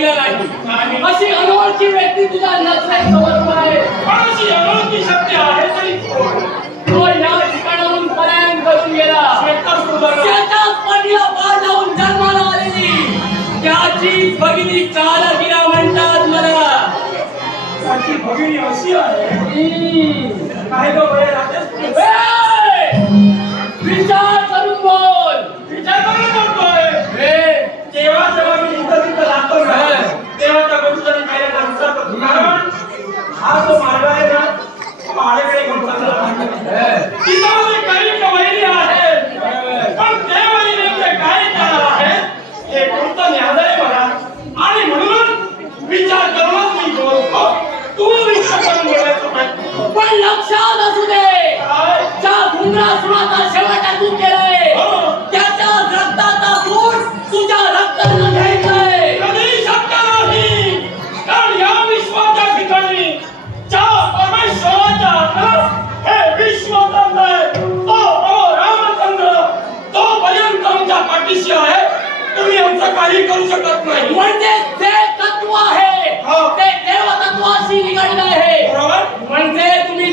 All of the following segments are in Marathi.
केलेलं नाही. अशी अनोळखी व्यक्ती तुझ्या नजरेत समोर आहे. अशी अनोळखी शक्ती आहे तरी तो या ठिकाणाहून पलायन करून गेला. त्याच्या पडीला पार लावून जन्माला आलेली. त्याची भगिनी चालकिरा म्हणतात मला. त्याची भगिनी अशी आहे. काय गं राजेश Água आमच्या पाठीशी आहे तुम्ही आमचं काही करू शकत नाही. म्हणजे जे तत्व आहे ते देव तत्वाशी निगडले आहे. बरोबर? म्हणजे तुम्ही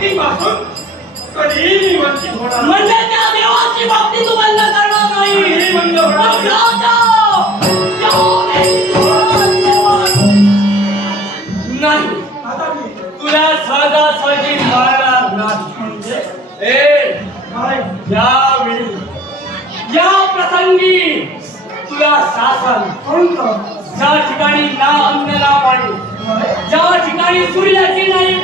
भक्तीपासून कधीही वंचित होणार म्हणजे त्या देवाची भक्ती तू बंद करणार नाही. बंद म्हणजे? या प्रसंगी तुला शासन. कोणतं? ज्या ठिकाणी ना अन्न ना पाणी ज्या ठिकाणी सूर्याची नाही